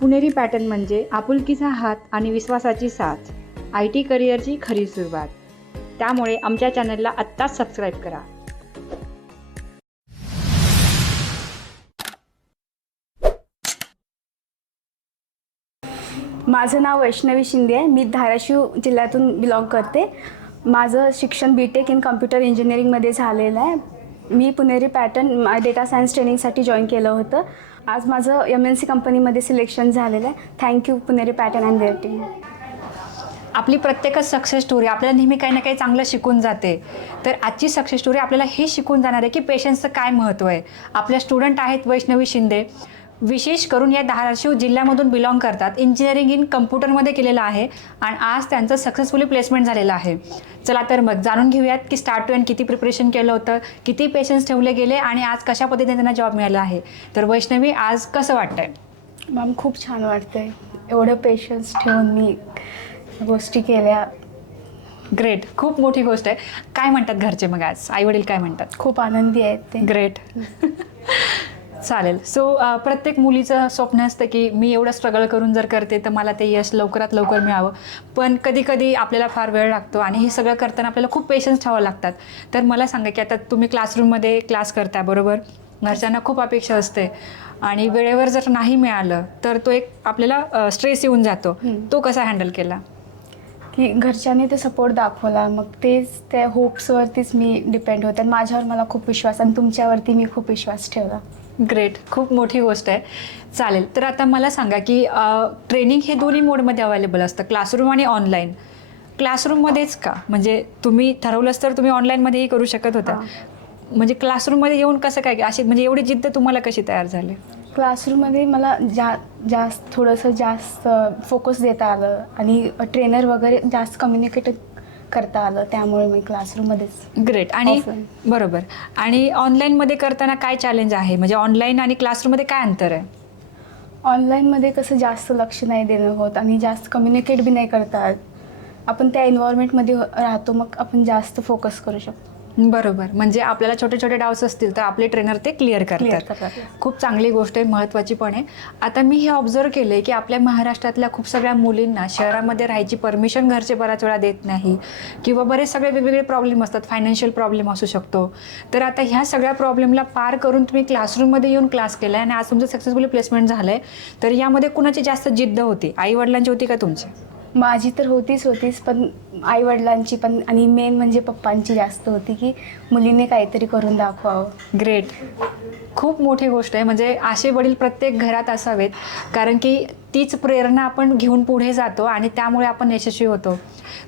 पुणेरी pattern म्हणजे आपुलकीचा हात आणि विश्वासाची साथ, IT करिअरची खरी सुरुवात. त्यामुळे आमच्या चॅनलला आत्ताच सबस्क्राईब करा. माझं नाव वैष्णवी शिंदे आहे. मी धाराशिव जिल्ह्यातून बिलॉंग करते. माझं शिक्षण BTech इन कम्प्युटर इंजिनिअरिंगमध्ये झालेलं आहे. मी पुणेरी पॅटर्न डेटा सायन्स ट्रेनिंगसाठी जॉईन केलं होतं. आज माझं MNC कंपनीमध्ये सिलेक्शन झालेलं आहे. Thank you Puneri Pattern and their team. आपली प्रत्येकच सक्सेस स्टोरी आपल्याला नेहमी काही ना काही चांगलं शिकून जाते. तर आजची सक्सेस स्टोरी आपल्याला हे शिकून जाणार आहे की पेशन्सचं काय महत्त्व आहे. आपल्या स्टुडंट आहेत वैष्णवी शिंदे, विशेष करून या धाराशिव जिल्ह्यामधून बिलॉंग करतात. इंजिनिअरिंग इन कम्प्युटरमध्ये केलेलं आहे आणि आज त्यांचं सक्सेसफुली प्लेसमेंट झालेलं आहे. चला तर मग जाणून घेऊयात की स्टार्ट टू एंड किती प्रिपरेशन केलं होतं, किती पेशन्स ठेवले गेले आणि आज कशा पद्धतीने त्यांना जॉब मिळाला आहे. तर वैष्णवी, आज कसं वाटतंय? मॅम खूप छान वाटतंय. एवढं पेशन्स ठेवून मी गोष्टी केल्या. ग्रेट, खूप मोठी गोष्ट आहे. काय म्हणतात घरचे मग आज? आईवडील काय म्हणतात? खूप आनंदी आहेत ते. ग्रेट. चालेल. सो प्रत्येक मुलीचं स्वप्न असतं की मी एवढं स्ट्रगल करून जर करते तर मला ते यश लवकरात लवकर मिळावं. पण कधी कधी आपल्याला फार वेळ लागतो आणि हे सगळं करताना आपल्याला खूप पेशन्स ठेवावं लागतात. तर मला सांगा की आता तुम्ही क्लासरूममध्ये क्लास करता, बरोबर? घरच्यांना खूप अपेक्षा असते आणि वेळेवर जर नाही मिळालं तर तो एक आपल्याला स्ट्रेस येऊन जातो. तो कसा हँडल केला? की घरच्यांनी ते सपोर्ट दाखवला, मग तेच त्या होप्सवरतीच मी डिपेंड होते. आणि माझ्यावर मला खूप विश्वास आणि तुमच्यावरती मी खूप विश्वास ठेवला. ग्रेट, खूप मोठी गोष्ट आहे. चालेल. तर आता मला सांगा की ट्रेनिंग हे दोन्ही मोडमध्ये अवेलेबल असतं, क्लासरूम आणि ऑनलाईन. क्लासरूममध्येच का? म्हणजे तुम्ही ठरवलंच तर तुम्ही ऑनलाईनमध्येही करू शकत होता. म्हणजे क्लासरूममध्ये येऊन कसं काय अशी म्हणजे एवढी जिद्द तुम्हाला कशी तयार झाली? क्लासरूममध्ये मला थोडंसं जास्त फोकस देता आलं आणि ट्रेनर वगैरे जास्त कम्युनिकेट करता आलं, त्यामुळे मी क्लासरूममध्येच. ग्रेट. आणि Offline. बरोबर. आणि ऑनलाईनमध्ये करताना काय चॅलेंज आहे? म्हणजे ऑनलाईन आणि क्लासरूममध्ये काय अंतर आहे? ऑनलाईनमध्ये कसं जास्त लक्ष नाही देणं होत आणि जास्त कम्युनिकेट बी नाही करता. आपण त्या एन्व्हायरमेंटमध्ये राहतो, मग आपण जास्त फोकस करू शकतो. बरोबर. म्हणजे आपल्याला छोटे छोटे डाऊट्स असतील तर आपले ट्रेनर ते क्लिअर करतात. खूप चांगली गोष्ट आहे, महत्त्वाची पण आहे. आता मी हे ऑब्झर्व केलं आहे की आपल्या महाराष्ट्रातल्या खूप सगळ्या मुलींना शहरामध्ये राहायची परमिशन घरचे बऱ्याच वेळा देत नाही किंवा बरेच सगळे वेगवेगळे प्रॉब्लेम असतात, फायनान्शियल प्रॉब्लेम असू शकतो. तर आता ह्या सगळ्या प्रॉब्लेमला पार करून तुम्ही क्लासरूममध्ये येऊन क्लास केला आणि आज तुमचं सक्सेसफुली प्लेसमेंट झालं आहे. तर यामध्ये कुणाची जास्त जिद्द होती? आईवडिलांची होती का तुमची? माझी तर होतीच, पण आईवडिलांची पण आणि मेन म्हणजे पप्पांची जास्त होती की मुलीने काहीतरी करून दाखवावं. ग्रेट, खूप मोठी गोष्ट आहे. म्हणजे असे वडील प्रत्येक घरात असावेत, कारण की तीच प्रेरणा आपण घेऊन पुढे जातो आणि त्यामुळे आपण यशस्वी होतो.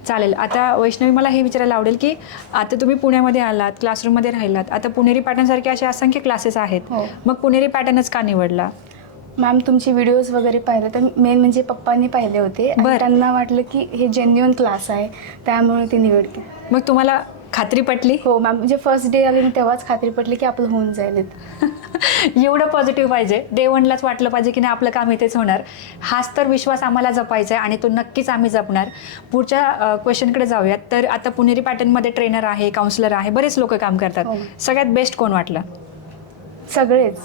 चालेल. आता वैष्णवी, मला हे विचारायला आवडेल की आता तुम्ही पुण्यामध्ये आलात, क्लासरूममध्ये राहिलात. आता पुणेरी पॅटर्नसारखे असे असंख्य क्लासेस आहेत. हो. मग पुणेरी पॅटर्नच का निवडला? मॅम, तुमचे व्हिडिओज वगैरे पाहिले तर मेन म्हणजे पप्पांनी पाहिले होते आणि त्यांना वाटलं की हे जेन्युइन क्लास आहे, त्यामुळे ते निवडले. मग तुम्हाला खात्री पटली? हो मॅम, म्हणजे फर्स्ट डे आले तेव्हाच खात्री पटली की आपलं होऊन जाईल. एवढं पॉझिटिव्ह पाहिजे. डे वनलाच वाटलं पाहिजे की नाही आपलं काम इथेच होणार. हाच तर विश्वास आम्हाला जपायचा आहे आणि तो नक्कीच आम्ही जपणार. पुढच्या क्वेश्चनकडे जाऊयात. तर आता पुणेरी पॅटर्नमध्ये ट्रेनर आहे, काउन्सिलर आहे, बरेच लोक काम करतात. सगळ्यात बेस्ट कोण वाटलं? सगळेच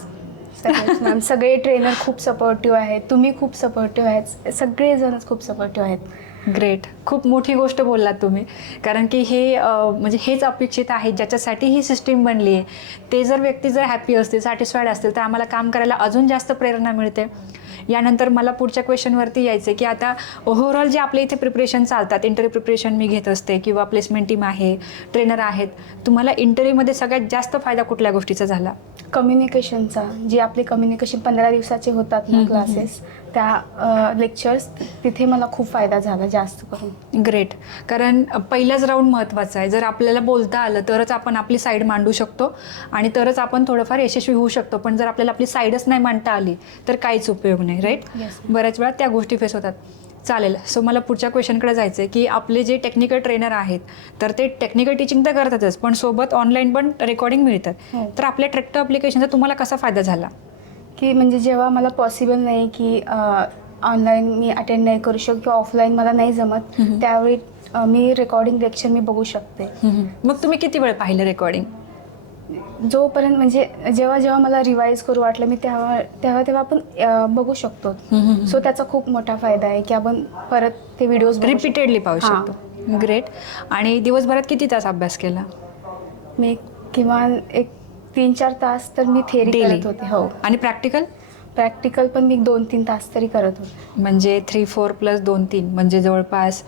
मॅम, सगळे ट्रेनर खूप सपोर्टिव्ह आहेत, तुम्ही खूप सपोर्टिव्ह आहेत, सगळेजणच खूप सपोर्टिव्ह आहेत. ग्रेट, खूप मोठी गोष्ट बोललात तुम्ही. कारण की हे म्हणजे हेच अपेक्षित आहे, ज्याच्यासाठी ही सिस्टीम बनली आहे. ते जर व्यक्ती जर हॅपी असतील, सॅटिस्फाईड असतील तर आम्हाला काम करायला अजून जास्त प्रेरणा मिळते. यानंतर मला पुढच्या क्वेश्चनवरती यायचं आहे की आता ओव्हरऑल जे आपल्या इथे प्रिपरेशन चालतात, इंटरव्ह्यू प्रिपरेशन मी घेत असते किंवा प्लेसमेंट टीम आहे, ट्रेनर आहेत, तुम्हाला इंटरव्ह्यूमध्ये सगळ्यात जास्त फायदा कुठल्या गोष्टीचा झाला? कम्युनिकेशनचा. जे आपले कम्युनिकेशन 15 दिवसाचे होतात ना क्लासेस, त्या लेक्चर्स, तिथे मला खूप फायदा झाला जास्त करून. ग्रेट. कारण पहिलाच राऊंड महत्त्वाचा आहे. जर आपल्याला बोलता आलं तरच आपण आपली साईड मांडू शकतो आणि तरच आपण थोडंफार यशस्वी होऊ शकतो. पण जर आपल्याला आपली साईडच नाही मांडता आली तर काहीच उपयोग नाही, राईट? बऱ्याच वेळा त्या गोष्टी फेस होतात. चालेल. सो मला पुढच्या क्वेश्चनकडे जायचं आहे की आपले जे टेक्निकल ट्रेनर आहेत तर ते टेक्निकल टीचिंग तर करतातच, पण सोबत ऑनलाईन पण रेकॉर्डिंग मिळतात. तर आपल्या ट्रॅक्टर ॲप्लिकेशनचा तुम्हाला कसा फायदा झाला? की म्हणजे जेव्हा मला पॉसिबल नाही की ऑनलाईन मी अटेंड नाही करू शकतो किंवा ऑफलाईन मला नाही जमत, त्यावेळी मी रेकॉर्डिंग लेक्चर मी बघू शकते. मग तुम्ही किती वेळ पाहिलं रेकॉर्डिंग? जोपर्यंत म्हणजे जेव्हा जेव्हा मला रिवाईज करू वाटलं मी तेव्हा आपण बघू शकतो. सो त्याचा खूप मोठा फायदा आहे की आपण परत ते व्हिडिओज रिपीटेडली पाहू शकतो. ग्रेट. आणि दिवसभरात किती तास अभ्यास केला? मी किमान एक 3-4 तास तर मी थेअरी Daily? करत होते. हो. आणि प्रॅक्टिकल पण मी 2-3 तास तरी करत होते. म्हणजे 3-4 + 2-3 म्हणजे जवळपास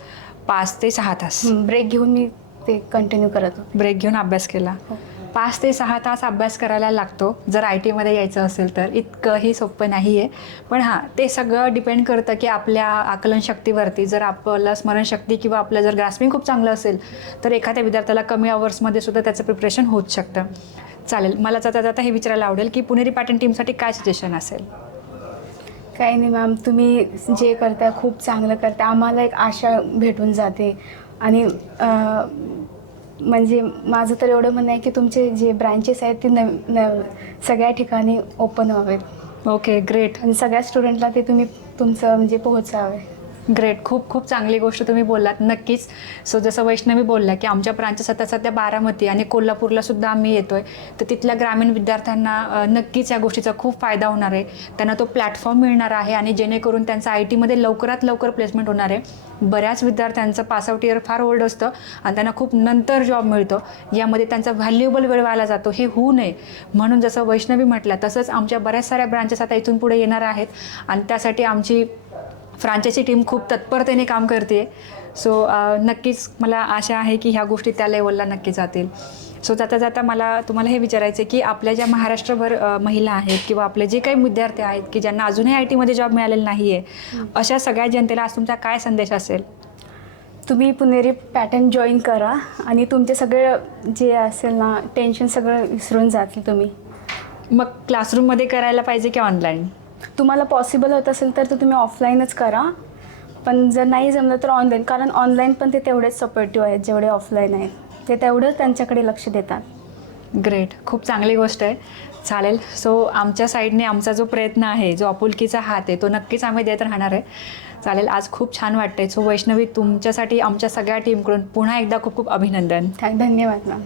5 ते 6 तास. ब्रेक घेऊन मी ते कंटिन्यू करत होते. ब्रेक घेऊन अभ्यास केला. हो. 5 ते 6 तास अभ्यास करायला लागतो जर IT मध्ये यायचं असेल तर. इतकंही सोपं नाही आहे. पण हां, ते सगळं डिपेंड करतं की आपल्या आकलनशक्तीवरती. जर आपलं स्मरणशक्ती किंवा आपलं जर ग्रास्पिंग खूप चांगलं असेल तर एखाद्या विद्यार्थ्याला कमी अवर्समध्ये सुद्धा त्याचं प्रिपरेशन होत शकतं. चालेल. मला जाता जाता हे विचारायला आवडेल की पुणेरी पॅटर्न टीमसाठी काय सजेशन असेल? काही नाही मॅम, तुम्ही जे करताय खूप चांगलं करताय. आम्हाला एक आशा भेटून जाते आणि म्हणजे माझं तर एवढं म्हणणं आहे की तुमचे जे ब्रँचेस आहेत ते सगळ्या ठिकाणी ओपन व्हावेत. Okay, great. आणि सगळ्या स्टुडंटला ते तुम्ही तुमचं म्हणजे पोहोचावे. ग्रेट. खूप खूप चांगली गोष्ट तुम्ही बोललात. नक्कीच. सो जसं वैष्णवी बोलल्या की आमच्या ब्रांचेस आता सध्या बारामती आणि कोल्हापूरला सुद्धा आम्ही येतोय, तर तिथल्या ग्रामीण विद्यार्थ्यांना नक्कीच या गोष्टीचा खूप फायदा होणार आहे. त्यांना तो प्लॅटफॉर्म मिळणार आहे आणि जेणेकरून त्यांचा IT मध्ये लवकरात लवकर प्लेसमेंट होणार आहे. बऱ्याच विद्यार्थ्यांचं पासआउट इयर फार ओल्ड असतं आणि त्यांना खूप नंतर जॉब मिळतो. यामध्ये त्यांचा व्हॅल्युएबल वेळ वाया जातो. हे होऊ नये म्हणून जसं वैष्णवी म्हटलं तसंच आमच्या बऱ्याच साऱ्या ब्रांचेस आता इथून पुढे येणार आहेत आणि त्यासाठी आमची फ्रांचायझी टीम खूप तत्परतेने काम करते. सो नक्कीच मला आशा आहे की ह्या गोष्टी त्या लेवलला नक्की जातील. सो जाता जाता मला तुम्हाला हे विचारायचं आहे की आपल्या ज्या महाराष्ट्रभर महिला आहेत किंवा आपले जे काही विद्यार्थी आहेत की ज्यांना अजूनही IT मध्ये जॉब मिळालेला नाही आहे, अशा सगळ्या जनतेला आज तुमचा काय संदेश असेल? तुम्ही पुणेरी पॅटर्न जॉईन करा आणि तुमचे सगळं जे असेल ना टेन्शन सगळं विसरून जातील तुम्ही. मग क्लासरूममध्ये करायला पाहिजे की ऑनलाईन? तुम्हाला पॉसिबल होत असेल तर तुम्ही ऑफलाईनच करा, पण जर नाही जमलं तर ऑनलाईन. कारण ऑनलाईन पण ते तेवढेच सपोर्टिव्ह आहेत जेवढे ऑफलाईन आहेत. ते तेवढंच त्यांच्याकडे लक्ष देतात. ग्रेट. खूप चांगली गोष्ट आहे. चालेल. सो आमच्या साईडने आमचा जो प्रयत्न आहे, जो आपुलकीचा हात आहे, तो नक्कीच आम्ही देत राहणार आहे. चालेल. आज खूप छान वाटतंय. सो वैष्णवी, तुमच्यासाठी आमच्या सगळ्या टीमकडून पुन्हा एकदा खूप खूप अभिनंदन. धन्यवाद मॅम.